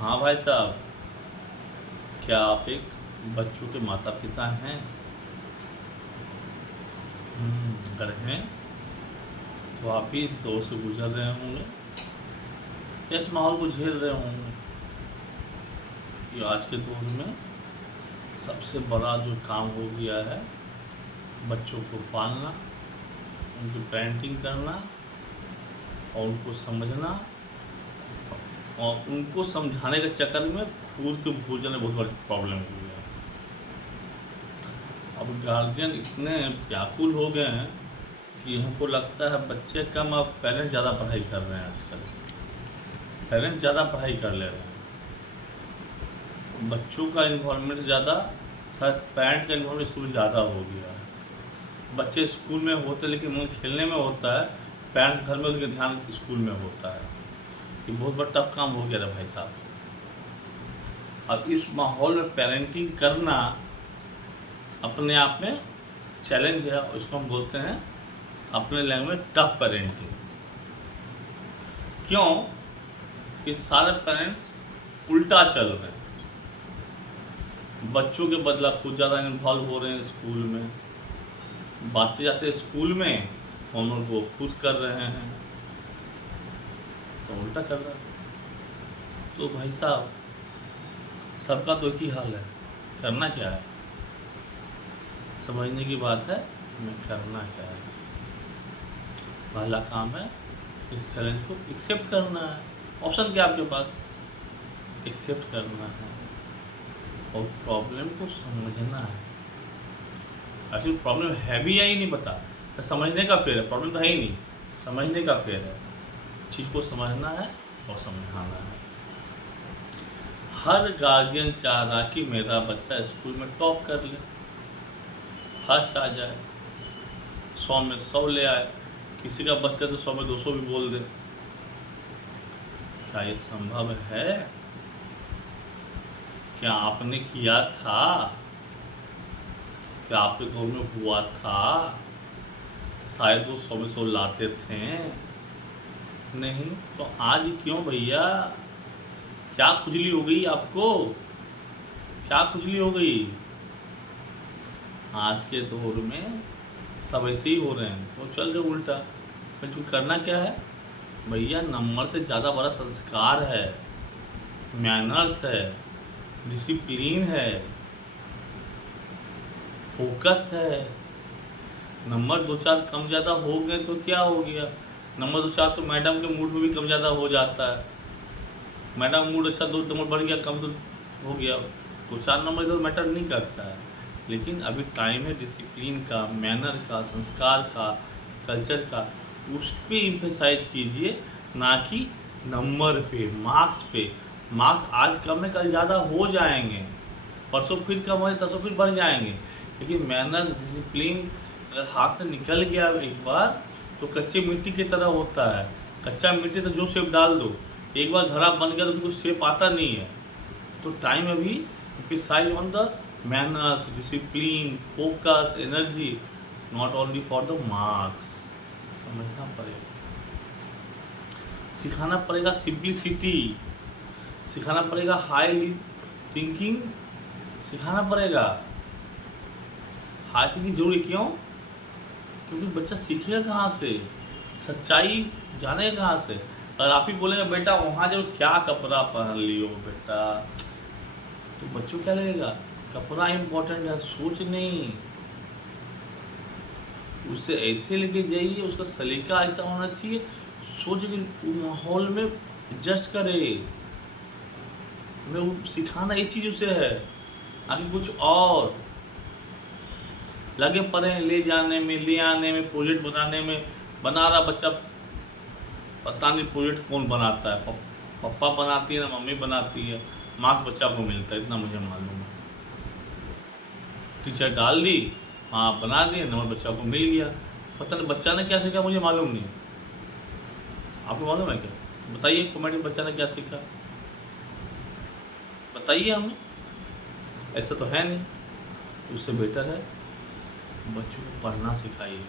हाँ भाई साहब, क्या आप एक बच्चों के माता पिता हैं? अगर हैं तो आप भी इस दौर से गुजर रहे होंगे या इस माहौल को झेल रहे होंगे कि आज के दौर में सबसे बड़ा जो काम हो गया है बच्चों को पालना, उनकी पेरेंटिंग करना और उनको समझना, और उनको समझाने के चक्कर में खुद के भूल जाने बहुत बड़ी प्रॉब्लम हो गया है। अब गार्जियन इतने व्याकुल हो गए हैं कि हमको लगता है बच्चे कम, अब पेरेंट्स ज़्यादा पढ़ाई कर रहे हैं। आजकल पेरेंट्स ज़्यादा पढ़ाई कर ले रहे हैं, बच्चों का इन्वॉल्वमेंट ज़्यादा, शायद पेरेंट का इन्वॉल्वमेंट स्कूल ज़्यादा हो गया है। बच्चे स्कूल में होते लेकिन मन खेलने में होता है, पेरेंट्स घर में उनके ध्यान स्कूल में होता है। ये बहुत बड़ा टफ काम हो गया था भाई साहब। अब इस माहौल में पेरेंटिंग करना अपने आप में चैलेंज है, और इसको हम बोलते हैं अपने लैंग्वेज टफ पेरेंटिंग। क्यों? कि सारे पेरेंट्स उल्टा चल रहे हैं, बच्चों के बदला खुद ज़्यादा इन्वॉल्व हो रहे हैं स्कूल में। बच्चे जाते हैं स्कूल में, होमवर्क वो खुद कर रहे हैं, तो उल्टा चल रहा है। तो भाई साहब, सबका तो एक ही हाल है, करना क्या है? समझने की बात है, मैं करना क्या है। पहला काम है इस चैलेंज को एक्सेप्ट करना है। ऑप्शन क्या आपके पास? एक्सेप्ट करना है और प्रॉब्लम को समझना है। एक्चुअली प्रॉब्लम है भी या ही नहीं पता, तो समझने का फेर है। प्रॉब्लम तो है ही नहीं, समझने का फेर है। चीज़ को समझना है और समझाना है। हर गार्जियन चाह रहा कि मेरा बच्चा स्कूल में टॉप कर ले, फर्स्ट आ जाए, 100 में 100 ले आए। किसी का बच्चा तो 100 में 200 भी बोल दे। क्या ये संभव है? क्या आपने किया था? क्या आपके घर में हुआ था? शायद वो 100 में 100 लाते थे। नहीं तो आज क्यों भैया? क्या खुजली हो गई आपको? क्या खुजली हो गई? आज के दौर में सब ऐसे ही हो रहे हैं, तो चल रहे उल्टा। फिर तू करना क्या है भैया? नंबर से ज़्यादा बड़ा संस्कार है, मैनर्स है, डिसिप्लिन है, फोकस है। नंबर 2-4 कम ज़्यादा हो गए तो क्या हो गया? नंबर 2-4 तो मैडम के मूड में भी कम ज़्यादा हो जाता है। मैडम मूड अच्छा 2 नंबर बढ़ गया, कम तो हो गया, 2-4 नंबर तो मैटर नहीं करता है। लेकिन अभी टाइम है डिसिप्लिन का, मैनर का, संस्कार का, कल्चर का। उस पर इम्फेसाइज कीजिए, ना कि नंबर पे, मार्क्स पे। मार्क्स आज कम है, कल ज़्यादा हो जाएंगे, परसों फिर कम है, तरसों फिर बढ़ जाएंगे। लेकिन मैनर्स, डिसिप्लिन अगर हाथ से निकल गया एक बार, तो कच्ची मिट्टी की तरह होता है। कच्चा मिट्टी तो जो शेप डाल दो, एक बार घड़ा बन गया तो कुछ शेप आता नहीं है। तो टाइम अभी emphasise on the manners, discipline, focus, energy, not only for the marks. समझना पड़ेगा, सिखाना पड़ेगा सिंप्लिसिटी, सिखाना पड़ेगा हाई थिंकिंग, सिखाना पड़ेगा। हाई थिंकिंग जरूरी क्यों? क्योंकि बच्चा सीखेगा कहाँ से? सच्चाई जानेगा कहाँ से? अगर आप ही बोलेंगे बेटा वहाँ जो क्या कपड़ा पहन लियो बेटा, तो बच्चों क्या लगेगा? कपड़ा इम्पोर्टेंट है, सोच नहीं। उसे ऐसे लेके जाइए, उसका सलीका ऐसा होना चाहिए, सोच के माहौल में एडजस्ट करे। हमें सिखाना ये चीज़ उसे है, आगे कुछ और। लगे पड़े हैं ले जाने में, ले आने में, प्रोजेक्ट बनाने में। बना रहा बच्चा, पता नहीं प्रोजेक्ट कौन बनाता है, पापा बनाती है ना मम्मी बनाती है, मार्क्स बच्चा को मिलता है, इतना मुझे मालूम है। टीचर डाल दी, हाँ बना दिए, नंबर बच्चा को मिल गया। पता नहीं बच्चा ने क्या सीखा, मुझे मालूम नहीं। आपको मालूम है क्या? बताइए कमेंट में, बच्चा ने क्या सीखा बताइए हमें। ऐसा तो है नहीं। उससे बेटर है बच्चों को पढ़ना सिखाइए।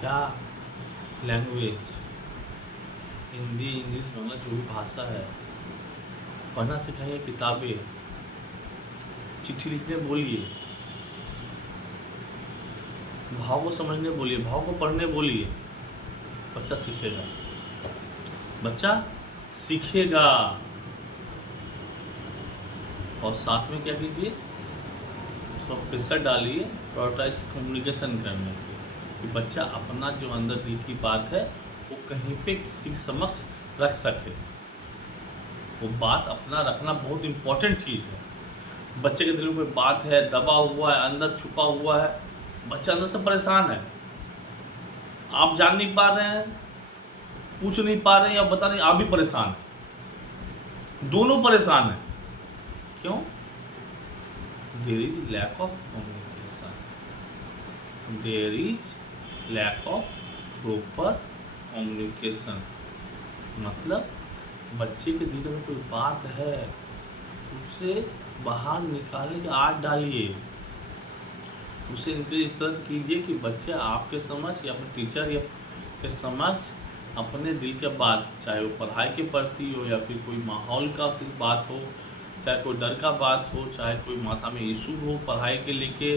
क्या लैंग्वेज, हिंदी, इंग्लिश, बांग्ला, जो भी भाषा है पढ़ना सिखाइए, किताबें, चिट्ठी लिखने बोलिए, भाव को समझने बोलिए, भाव को पढ़ने बोलिए, बच्चा सीखेगा, बच्चा सीखेगा। और साथ में क्या कीजिए, तो प्रेशर डालिए प्रायोरिटाइज कम्युनिकेशन करने के, कि बच्चा अपना जो अंदर दिल की बात है वो कहीं पे किसी के समक्ष रख सके। वो बात अपना रखना बहुत इम्पोर्टेंट चीज़ है। बच्चे के दिल में कोई बात है, दबा हुआ है, अंदर छुपा हुआ है, बच्चा अंदर से परेशान है, आप जान नहीं पा रहे हैं, पूछ नहीं पा रहे हैं, या बता नहीं, आप भी परेशान हैं, दोनों परेशान हैं। क्यों? There is lack of communication, there is lack of proper communication. मतलब बच्चे के दिल में कोई बात है, उसे बाहर निकालने की आग डालिए, उसे इनक्रेज इस तरह से कीजिए कि बच्चे आपके समक्ष या अपने टीचर या के समक्ष अपने दिल के बात, चाहे वो पढ़ाई के प्रति हो या फिर कोई माहौल का फिर बात हो, चाहे कोई डर का बात हो, चाहे कोई माथा में इशू हो पढ़ाई के लेके,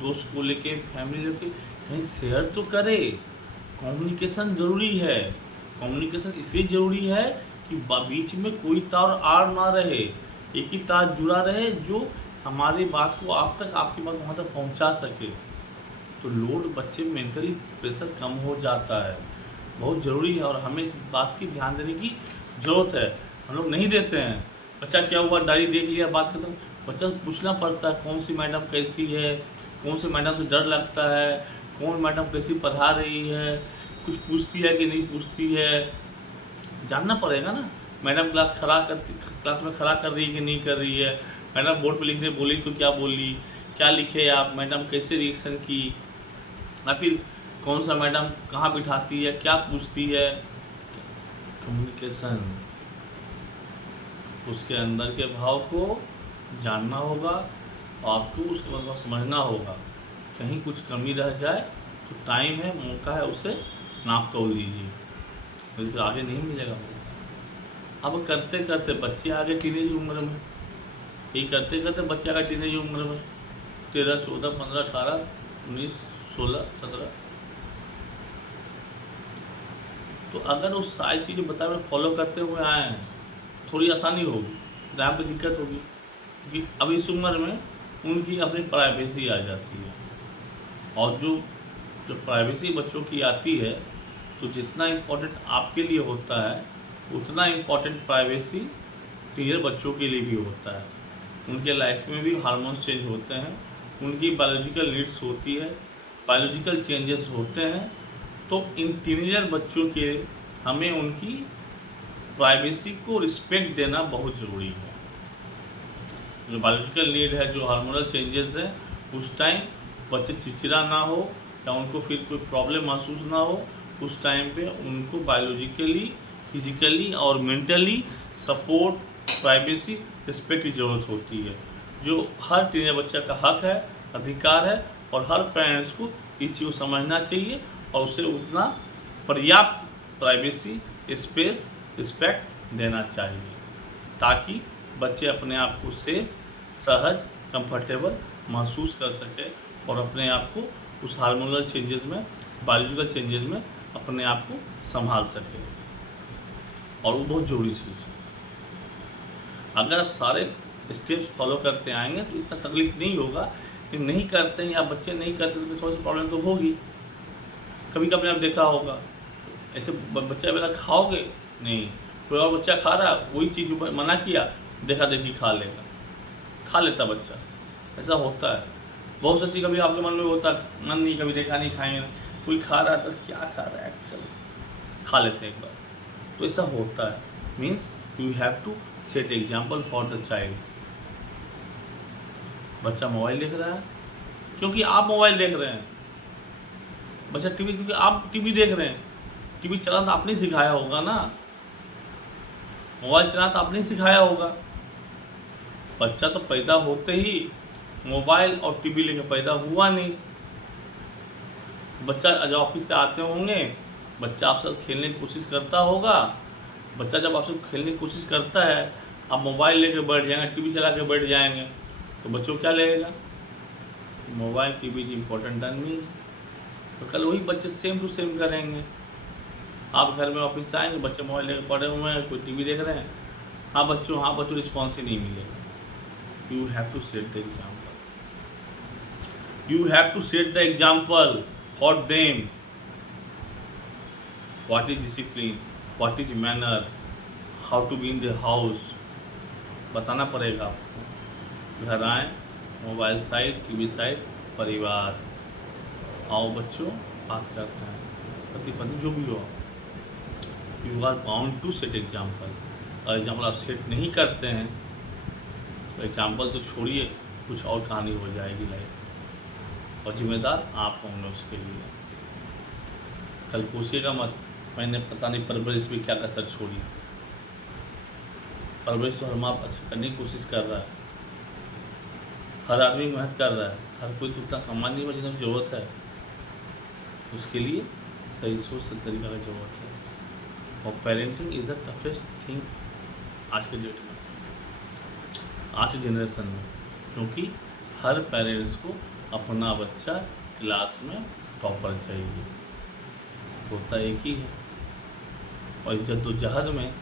दोस्त को लेके, फैमिली लेके, कहीं शेयर तो करे। कम्युनिकेशन ज़रूरी है। कम्युनिकेशन इसलिए ज़रूरी है कि बीच में कोई तार आड़ ना रहे, एक ही तार जुड़ा रहे जो हमारी बात को आप तक, आपकी बात वहाँ तक पहुँचा सके। तो लोड बच्चे मेंटली प्रेशर कम हो जाता है, बहुत ज़रूरी है। और हमें इस बात की ध्यान देने की ज़रूरत है, हम लोग नहीं देते हैं। बच्चा क्या हुआ, डायरी देख लिया, बात खत्म। बच्चा को पूछना पड़ता है कौन सी मैडम कैसी है, कौन सी मैडम से डर लगता है, कौन मैडम कैसी पढ़ा रही है, कुछ पूछती है कि नहीं पूछती है, जानना पड़ेगा ना। मैडम क्लास में खड़ा कर रही है कि नहीं कर रही है, मैडम बोर्ड पे लिखने बोली तो क्या बोली, क्या लिखे आप, मैडम कैसे रिएक्शन की, या फिर कौन सा मैडम कहाँ बिठाती है, क्या पूछती है। कम्युनिकेशन, उसके अंदर के भाव को जानना होगा, आपको उसके बाद समझना होगा। कहीं कुछ कमी रह जाए तो टाइम है, मौका है, उसे नाप तोल लीजिए, फिर आगे नहीं मिलेगा। अब करते करते बच्चे आगे टीनेज उम्र में, यही करते करते बच्चे आगे टीनेज उम्र में 13, 14, 15, 18, 19, 16, 17, तो अगर वो सारी चीज़ें बता में फॉलो करते हुए आए हैं, थोड़ी आसानी होगी, जहाँ पे दिक्कत होगी क्योंकि अब इस उम्र में उनकी अपनी प्राइवेसी आ जाती है। और जो प्राइवेसी बच्चों की आती है, तो जितना इम्पोर्टेंट आपके लिए होता है उतना इम्पोर्टेंट प्राइवेसी टीनेजर बच्चों के लिए भी होता है। उनके लाइफ में भी हार्मोन्स चेंज होते हैं, उनकी बायोलॉजिकल नीड्स होती है, बायोलॉजिकल चेंजेस होते हैं। तो इन टीनेजर बच्चों के हमें उनकी प्राइवेसी को रिस्पेक्ट देना बहुत ज़रूरी है। जो बायोलॉजिकल नीड है, जो हार्मोनल चेंजेस हैं, उस टाइम बच्चे चिड़चिड़ा ना हो या उनको फिर कोई प्रॉब्लम महसूस ना हो, उस टाइम पे उनको बायोलॉजिकली, फिजिकली और मेंटली सपोर्ट, प्राइवेसी, रिस्पेक्ट की ज़रूरत होती है, जो हर टीनेजर बच्चा का हक है, अधिकार है। और हर पेरेंट्स को इस चीज़ को समझना चाहिए और उसे उतना पर्याप्त प्राइवेसी, स्पेस, रिस्पेक्ट देना चाहिए, ताकि बच्चे अपने आप को सेफ, सहज, कंफर्टेबल महसूस कर सके और अपने आप को उस हार्मोनल चेंजेस में, बायोलॉजिकल चेंजेस में अपने आप को संभाल सके। और वो बहुत ज़रूरी चीज़ है। अगर आप सारे स्टेप्स फॉलो करते आएंगे तो इतना तकलीफ नहीं होगा, कि नहीं करते हैं या बच्चे नहीं करते तो थोड़ी सी प्रॉब्लम तो होगी। कभी कभी आप देखा होगा, ऐसे बच्चा वाला खाओगे नहीं, कोई और बच्चा खा रहा है, वही चीज़ मना किया, देखा देखी खा लेगा, खा लेता बच्चा। ऐसा होता है, बहुत सी चीज़ कभी आपके मन में होता है, मन नहीं, कभी देखा नहीं, खाएंगे, कोई खा रहा है तो क्या खा रहा है, चलो खा लेते हैं एक बार। तो ऐसा होता है, means you have to set example for the child. बच्चा मोबाइल देख रहा है क्योंकि आप मोबाइल देख रहे हैं, बच्चा टीवी क्योंकि आप टीवी देख रहे हैं। टीवी चलाना आपने सिखाया होगा ना, मोबाइल चलाना तो आपने सिखाया होगा। बच्चा तो पैदा होते ही मोबाइल और टीवी लेकर पैदा हुआ नहीं। बच्चा जब ऑफिस से आते होंगे, बच्चा आपसे खेलने की कोशिश करता होगा। बच्चा जब आपसे खेलने की कोशिश करता है आप मोबाइल लेके बैठ जाएंगे, टीवी चला के बैठ जाएंगे, तो बच्चों को क्या लगेगा? मोबाइल टीवी इज इम्पोर्टेंट नहीं है। तो कल वही बच्चे सेम टू सेम करेंगे। आप घर में ऑफिस से आएंगे, बच्चे मोबाइल लेकर पड़े हुए हैं, कोई टीवी देख रहे हैं, हाँ बच्चों रिस्पॉन्स ही नहीं मिलेगा। You have to set the example, you have to set the example for them. What is discipline, what is manner, how to be in the house, बताना पड़ेगा आपको। घर आए, मोबाइल साइड, टीवी साइड, परिवार, आओ बच्चों बात करते हैं, पति पत्नी जो भी हो, you are bound to set example. और एग्जाम्पल आप सेट नहीं करते हैं तो एग्जाम्पल तो छोड़िए, कुछ और कहानी हो जाएगी लाइफ, और जिम्मेदार आप होंगे उसके लिए। कल पूछिएगा मत मैंने पता नहीं परवरिश में क्या कसर छोड़ी। परवरिश तो हर माँ अच्छा करने की कोशिश कर रहा है, हर आदमी मेहनत कर रहा है, हर कोई तो उतना कमा नहीं जितना जरूरत है, उसके लिए सही सोच से तरीका की जरूरत है। और parenting is the toughest thing आज के डेट में, आज के जनरेशन में, क्योंकि हर पेरेंट्स को अपना बच्चा क्लास में टॉपर चाहिए, होता एक ही है। और जद्दोजहद में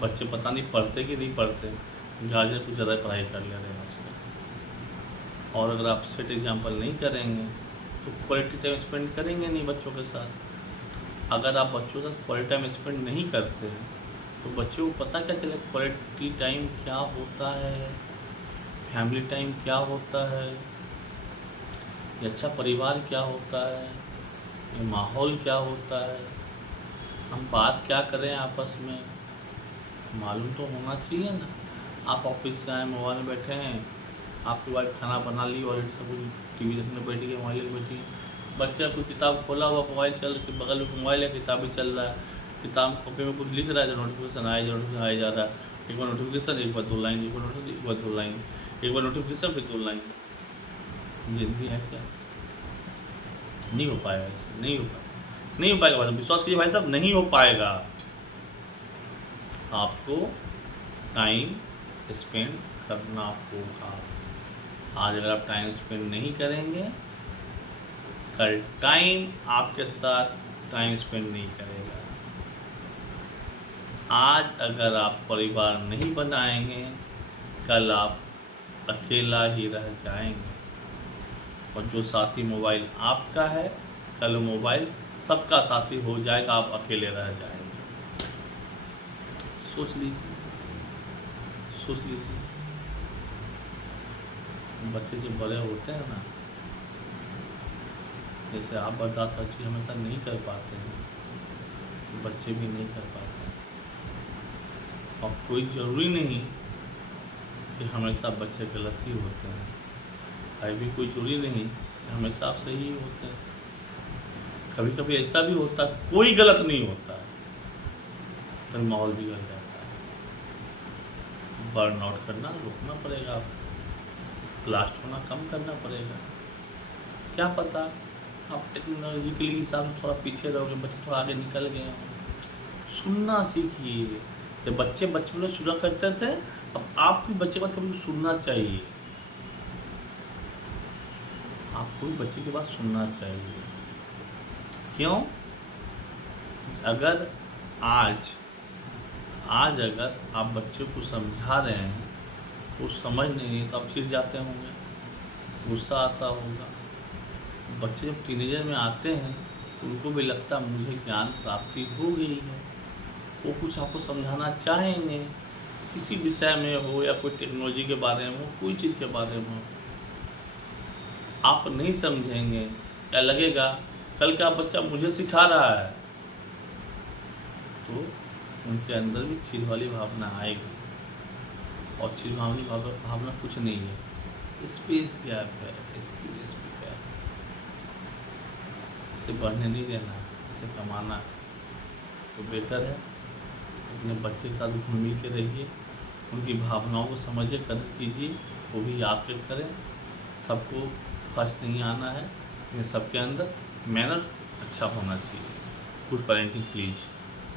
बच्चे पता नहीं पढ़ते कि नहीं पढ़ते, गार्जियन कुछ ज़्यादा पढ़ाई कर ले रहे हैं आजकल। और अगर आप सेट एग्जाम्पल नहीं करेंगे तो क्वालिटी टाइम स्पेंड करेंगे नहीं बच्चों के साथ। अगर आप बच्चों के साथ क्वालिटी टाइम स्पेंड नहीं करते हैं तो बच्चों को पता क्या चले क्वालिटी टाइम क्या होता है, फैमिली टाइम क्या होता है, ये अच्छा परिवार क्या होता है, ये माहौल क्या होता है, हम बात क्या करें आपस में, मालूम तो होना चाहिए ना। आप ऑफिस से आए, मोबाइल में बैठे हैं, आपकी वाइफ खाना बना ली ऑलरेडी, सब कुछ टीवी देखने बैठी है, मोबाइल में बैठी है, बच्चे आपको किताब खोला हुआ, मोबाइल चल के बगल में मोबाइल है, किताब भी चल रहा है, किताब कॉपी में कुछ लिख रहा है, जो नोटिफिकेशन आया जा रहा है, एक बार नोटिफिकेशन, एक बार 2 लाइन, एक बार नोटिफिकेशन, एक बार 2 लाइन, एक बार नोटिफिकेशन, फिर 2 लाइन। जिंदगी है क्या? नहीं हो पाएगा, ऐसे नहीं हो पाएगा भाई, विश्वास कीजिए भाई साहब, नहीं हो पाएगा। आपको टाइम स्पेंड करना होगा। आज अगर आप टाइम स्पेंड नहीं करेंगे, कल टाइम आपके साथ टाइम स्पेंड नहीं करेगा। आज अगर आप परिवार नहीं बनाएंगे, कल आप अकेला ही रह जाएंगे। और जो साथी मोबाइल आपका है, कल मोबाइल सबका साथी हो जाएगा, आप अकेले रह जाएंगे। सोच लीजिए, सोच लीजिए। बच्चे जब बड़े होते हैं ना, जैसे आप बर्दाश्त हर चीज़ हमेशा नहीं कर पाते हैं, बच्चे भी नहीं कर पाते हैं। और कोई ज़रूरी नहीं कि हमेशा बच्चे गलत ही होते हैं, भाई भी कोई ज़रूरी नहीं कि हमेशा आप सही ही होते हैं। कभी कभी ऐसा भी होता है कोई गलत नहीं होता है, तो माहौल बिगड़ जाता है। बर्न आउट करना रोकना पड़ेगा, आपको ब्लास्ट होना कम करना पड़ेगा। क्या पता आप टेक्नोलॉजिकली हिसाब से थोड़ा पीछे रहोगे, बच्चे थोड़ा आगे निकल गए हों। सुनना सीखिए। जब बच्चे बचपन में सुना करते थे, अब आपके बच्चे के बाद कभी सुनना चाहिए, आपको भी बच्चे की बात सुनना चाहिए। क्यों? अगर आज अगर आप बच्चे को समझा रहे हैं, वो समझ नहीं है, तो आप चिढ़ जाते होंगे, गुस्सा आता होगा। बच्चे जब टीनेजर में आते हैं तो उनको भी लगता है मुझे ज्ञान प्राप्ति हो गई है, वो कुछ आपको समझाना चाहेंगे, किसी विषय में हो या कोई टेक्नोलॉजी के बारे में हो, कोई चीज़ के बारे में हो। आप नहीं समझेंगे, क्या लगेगा कल का बच्चा मुझे सिखा रहा है, तो उनके अंदर भी चिढ़ वाली भावना आएगी। और चिढ़ वाली भावना कुछ नहीं है, स्पेस गैप है, इसकी स्पेस गैप, इसे बढ़ने नहीं देना, इसे कमाना। तो बेटर है अपने बच्चे के साथ घुल मिल के रहिए, उनकी भावनाओं को समझिए, कदर कीजिए, वो भी आपके करें। सबको फर्स्ट नहीं आना है, लेकिन सबके अंदर मैनर अच्छा होना चाहिए। Good parenting please.